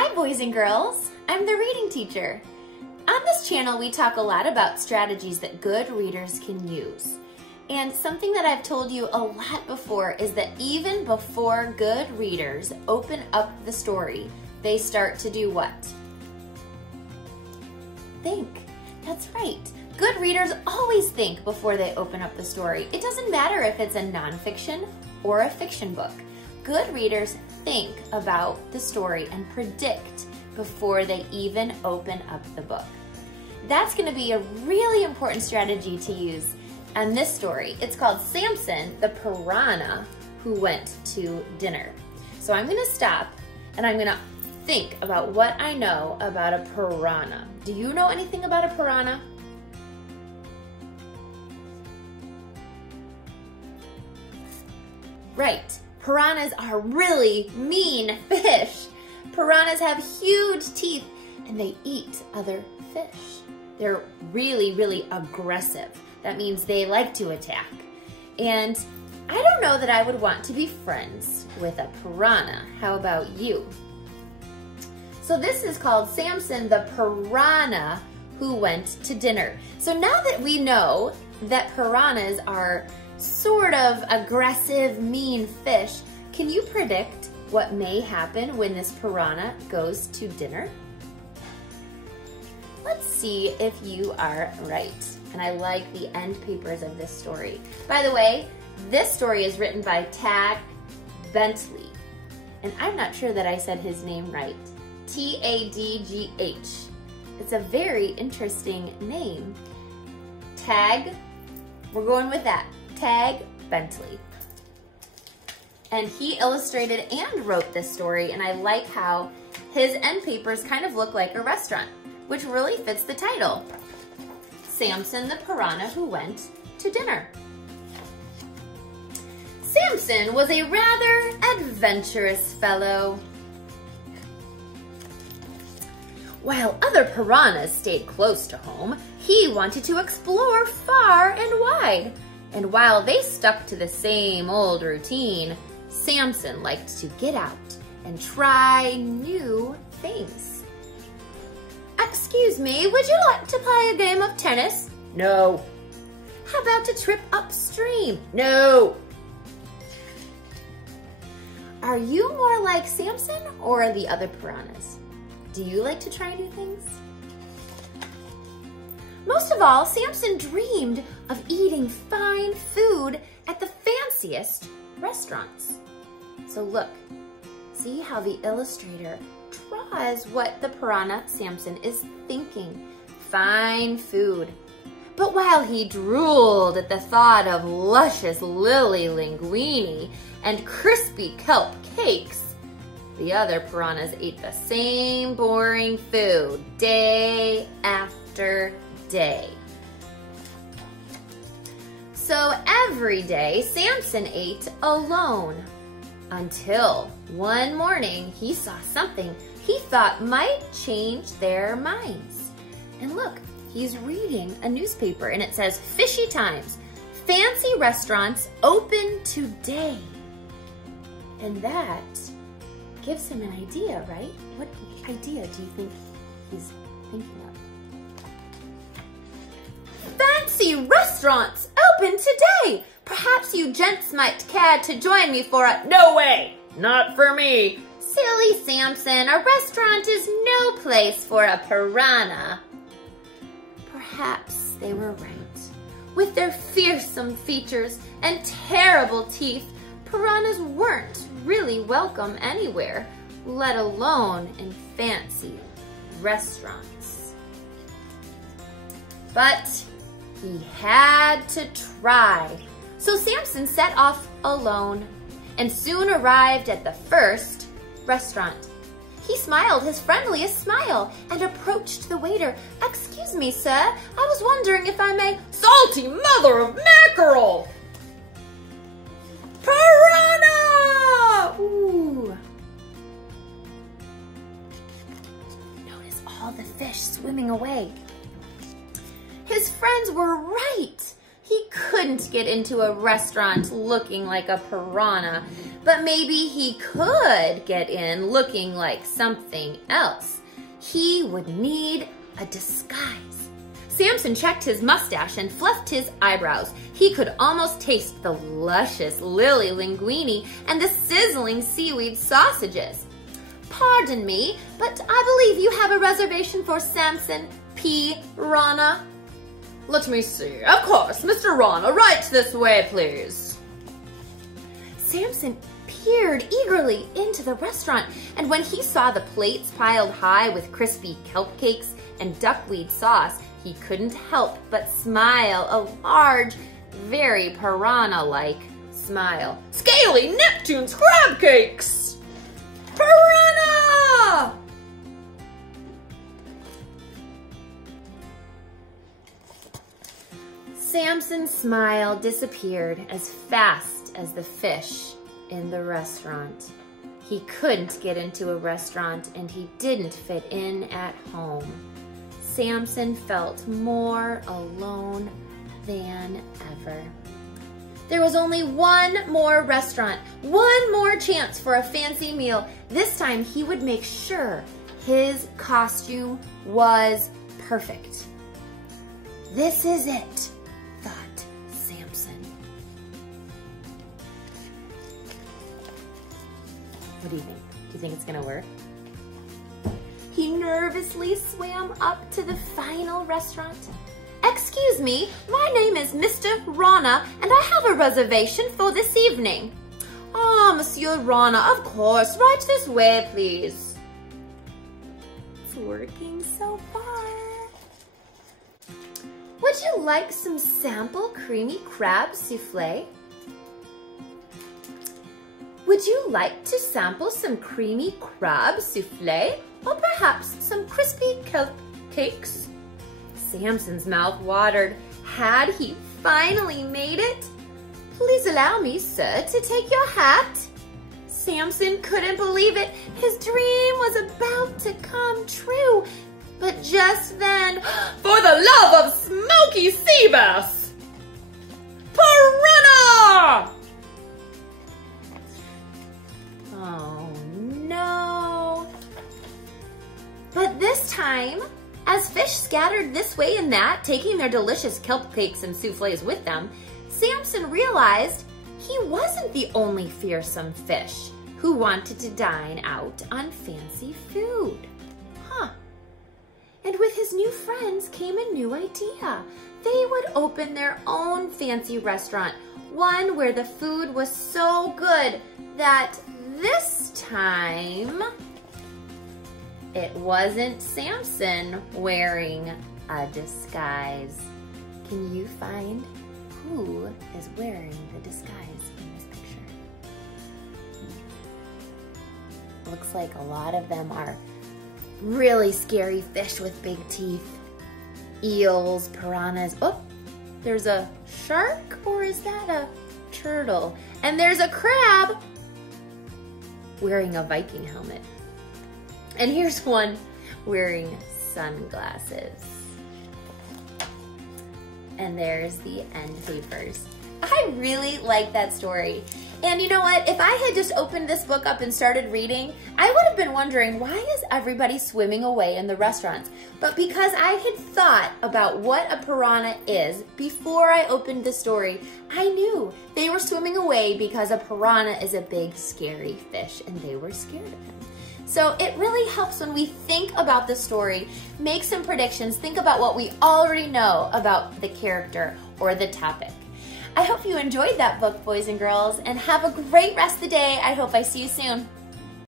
Hi boys and girls, I'm the reading teacher. On this channel we talk a lot about strategies that good readers can use. And something that I've told you a lot before is that even before good readers open up the story, they start to do what? Think. That's right. Good readers always think before they open up the story. It doesn't matter if it's a nonfiction or a fiction book. Good readers think about the story and predict before they even open up the book. That's going to be a really important strategy to use on this story. It's called Samson the Piranha Who Went to Dinner. So I'm going to stop and I'm going to think about what I know about a piranha. Do you know anything about a piranha? Right. Piranhas are really mean fish. Piranhas have huge teeth and they eat other fish. They're really, really aggressive. That means they like to attack. And I don't know that I would want to be friends with a piranha. How about you? So this is called Samson the Piranha Who Went to Dinner. So now that we know that piranhas are sort of aggressive, mean fish, can you predict what may happen when this piranha goes to dinner? Let's see if you are right. And I like the end papers of this story. By the way, this story is written by Tadgh Bentley. And I'm not sure that I said his name right. T-A-D-G-H. It's a very interesting name. Tadgh, we're going with that. Tadgh Bentley. And he illustrated and wrote this story, and I like how his end papers kind of look like a restaurant, which really fits the title. Samson the Piranha Who Went to Dinner. Samson was a rather adventurous fellow. While other piranhas stayed close to home, he wanted to explore far and wide. And while they stuck to the same old routine, Samson liked to get out and try new things. Excuse me, would you like to play a game of tennis? No. How about a trip upstream? No. Are you more like Samson or the other piranhas? Do you like to try new things? Most of all, Samson dreamed of eating fine food at the fanciest restaurants. So look, see how the illustrator draws what the piranha Samson is thinking. Fine food. But while he drooled at the thought of luscious lily linguine and crispy kelp cakes, the other piranhas ate the same boring food day after day. So every day, Samson ate alone until one morning he saw something he thought might change their minds. And look, he's reading a newspaper and it says, Fishy Times, fancy restaurants open today. And that gives him an idea, right? What idea do you think he's thinking of? Fancy restaurants open today! Perhaps you gents might care to join me for a— No way! Not for me! Silly Samson, a restaurant is no place for a piranha. Perhaps they were right. With their fearsome features and terrible teeth, piranhas weren't really welcome anywhere, let alone in fancy restaurants. But he had to try. So Samson set off alone and soon arrived at the first restaurant. He smiled his friendliest smile and approached the waiter. Excuse me, sir, I was wondering if I may— Salty mother of mackerel! Piranha! Ooh. Notice all the fish swimming away. His friends were right. He couldn't get into a restaurant looking like a piranha, but maybe he could get in looking like something else. He would need a disguise. Samson checked his mustache and fluffed his eyebrows. He could almost taste the luscious lily linguine and the sizzling seaweed sausages. Pardon me, but I believe you have a reservation for Samson Piranha. Let me see. Of course, Mr. Rana, right this way, please. Samson peered eagerly into the restaurant, and when he saw the plates piled high with crispy kelp cakes and duckweed sauce, he couldn't help but smile a large, very piranha-like smile. Scaly Neptune's crab cakes! Piranha! Samson's smile disappeared as fast as the fish in the restaurant. He couldn't get into a restaurant and he didn't fit in at home. Samson felt more alone than ever. There was only one more restaurant, one more chance for a fancy meal. This time he would make sure his costume was perfect. This is it, thought Samson. What do you think? Do you think it's gonna work? He nervously swam up to the final restaurant. Excuse me, my name is Mr. Rana, and I have a reservation for this evening. Ah, Monsieur Rana, of course, right this way, please. It's working so far. Would you like some sample creamy crab souffle? Would you like to sample some creamy crab souffle? Or perhaps some crispy kelp cakes? Samson's mouth watered. Had he finally made it? Please allow me, sir, to take your hat. Samson couldn't believe it. His dream was about to come true. But just then, for the love of smoky sea bass! Piranha! Oh no. But this time, as fish scattered this way and that, taking their delicious kelp cakes and souffles with them, Samson realized he wasn't the only fearsome fish who wanted to dine out on fancy food. And with his new friends came a new idea. They would open their own fancy restaurant, one where the food was so good that this time it wasn't Samson wearing a disguise. Can you find who is wearing the disguise in this picture? Looks like a lot of them are really scary fish with big teeth. Eels, piranhas. Oh, there's a shark, or is that a turtle? And there's a crab wearing a Viking helmet. And here's one wearing sunglasses. And there's the end papers. I really like that story. And you know what? If I had just opened this book up and started reading, I would have been wondering, why is everybody swimming away in the restaurants? But because I had thought about what a piranha is before I opened the story, I knew they were swimming away because a piranha is a big, scary fish, and they were scared of him. So it really helps when we think about the story, make some predictions, think about what we already know about the character or the topic. I hope you enjoyed that book, boys and girls, and have a great rest of the day. I hope I see you soon.